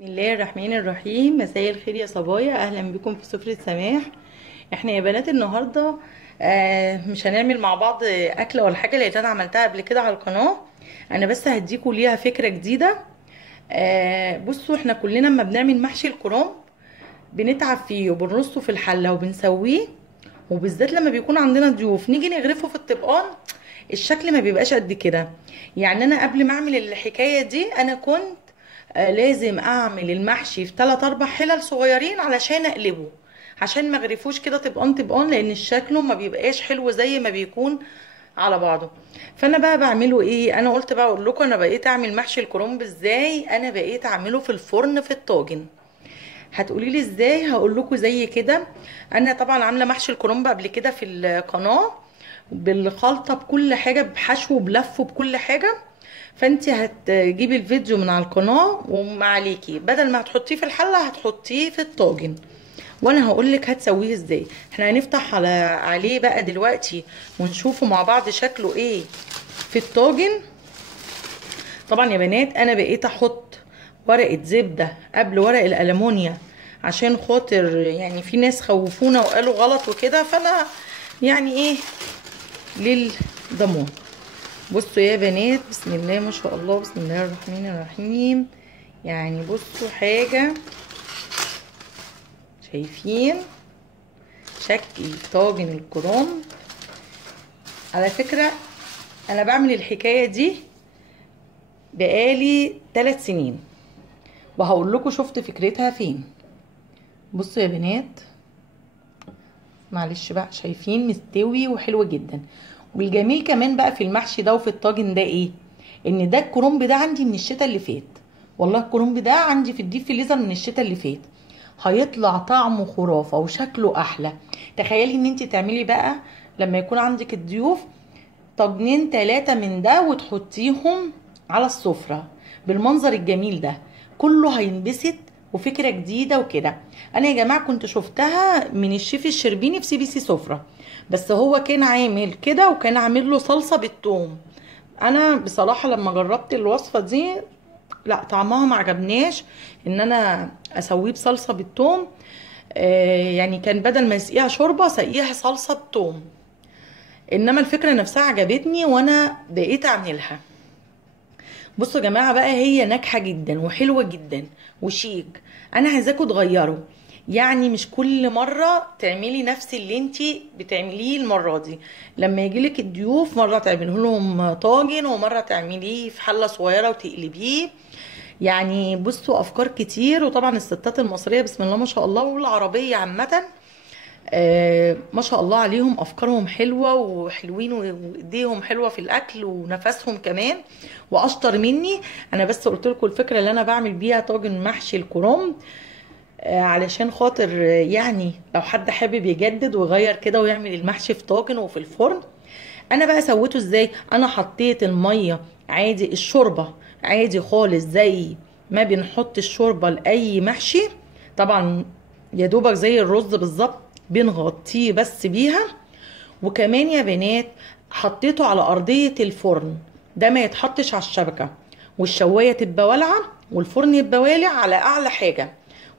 بسم الله الرحمن الرحيم. مساء الخير يا صبايا، اهلا بكم في سفرة سماح. احنا يا بنات النهارده مش هنعمل مع بعض اكله ولا حاجه، لان انا عملتها قبل كده على القناه. انا بس هديكوا ليها فكره جديده. بصوا، احنا كلنا لما بنعمل محشي الكرنب بنتعب فيه وبنرصه في الحله وبنسويه، وبالذات لما بيكون عندنا ضيوف نيجي نغرفه في الطبقان الشكل ما بيبقاش قد كده. يعني انا قبل ما اعمل الحكايه دي انا كنت لازم اعمل المحشي في 3 4 حلل صغيرين علشان اقلبه، عشان ما اغرفوش كده طبقان طبقان، لان شكله ما بيبقاش حلو زي ما بيكون على بعضه. فانا بقى بعمله ايه، انا قلت بقى اقول لكم انا بقيت اعمل محشي الكرنب ازاي. انا بقيت اعمله في الفرن في الطاجن. هتقولي لي ازاي؟ هقول لكم زي كده. انا طبعا عامله محشي الكرنب قبل كده في القناه بالخلطه بكل حاجه، بحشو بلف بكل حاجه. فانت هتجيبي الفيديو من على القناه وما عليكي، بدل ما هتحطيه في الحله هتحطيه في الطاجن، وانا هقول لك هتسويه ازاي. احنا هنفتح عليه بقى دلوقتي ونشوفه مع بعض شكله ايه في الطاجن. طبعا يا بنات انا بقيت احط ورقه زبده قبل ورق الالومنيا، عشان خاطر يعني في ناس خوفونا وقالوا غلط وكده، فانا يعني ايه للضمان. بصوا يا بنات، بسم الله ما شاء الله، بسم الله الرحمن الرحيم. يعني بصوا حاجه، شايفين شكل طاجن الكرنب؟ على فكره انا بعمل الحكايه دي بقالي 3 سنين، وهقول لكم شفت فكرتها فين. بصوا يا بنات، معلش بقى، شايفين مستوي وحلو جدا. والجميل كمان بقى في المحشي ده وفي الطاجن ده ايه، ان ده الكرنب ده عندي من الشتاء اللي فات. والله الكرنب ده عندي في الديب فريزر من الشتاء اللي فات، هيطلع طعمه خرافه وشكله احلى. تخيلي ان انت تعملي بقى لما يكون عندك الضيوف طاجنين 3 من ده وتحطيهم على السفره بالمنظر الجميل ده، كله هينبسط. وفكره جديده وكده. انا يا جماعه كنت شفتها من الشيف الشربيني في سي بي سي سفره، بس هو كان عامل كده وكان عامل له صلصه بالثوم. انا بصراحه لما جربت الوصفه دي لا، طعمها ما عجبناش ان انا اسويه بصلصه بالثوم. يعني كان بدل ما يسقيها شوربه سقيها صلصه بثوم. انما الفكره نفسها عجبتني وانا بقيت اعملها. بصوا يا جماعه بقى، هي ناجحه جدا وحلوه جدا وشيك. انا عايزاكم تغيروا، يعني مش كل مره تعملي نفس اللي انتي بتعمليه. المره دي لما يجيلك الضيوف مره تعمله لهم طاجن ومره تعمليه في حله صغيره وتقلبيه. يعني بصوا افكار كتير. وطبعا الستات المصريه بسم الله ما شاء الله والعربيه عامه ما شاء الله عليهم، افكارهم حلوه وحلوين وايديهم حلوه في الاكل ونفسهم كمان واشطر مني. انا بس قلت لكم الفكره اللي انا بعمل بيها طاجن محشي الكرنب علشان خاطر يعني لو حد حابب يجدد ويغير كده ويعمل المحشي في طاجن وفي الفرن. انا بقى سويته ازاي؟ انا حطيت الميه عادي، الشوربه عادي خالص زي ما بنحط الشوربه لاي محشي، طبعا يا دوبك زي الرز بالظبط، بنغطيه بس بيها. وكمان يا بنات حطيته على ارضيه الفرن، ده ما يتحطش على الشبكه، والشوايه تبقى والعه والفرن يبقى والع على اعلى حاجه.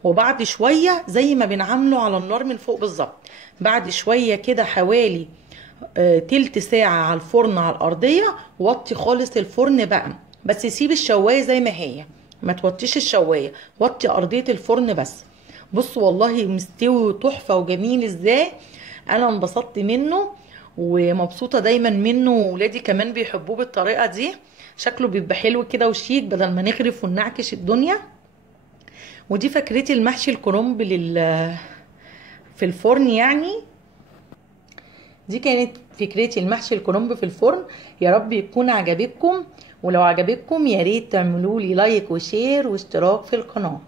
وبعد شويه زي ما بنعمله على النار من فوق بالظبط، بعد شويه كده حوالي تلت ساعة على الفرن على الأرضية، وطي خالص الفرن بقى، بس سيب الشواية زي ما هي، ما توطيش الشواية، وطي أرضية الفرن بس. بصوا والله مستوي تحفة وجميل ازاي. أنا انبسطت منه ومبسوطة دايما منه، وولادي كمان بيحبوه بالطريقة دي. شكله بيبقى حلو كده وشيك بدل ما نغرف ونعكش الدنيا. ودي فكرتي المحشي الكرنب في الفرن يعني. دي كانت فكرتي المحشي الكرنب في الفرن. يا رب يكون عجبتكم، ولو عجبتكم يا ريت تعملوا لي لايك وشير واشتراك في القناه.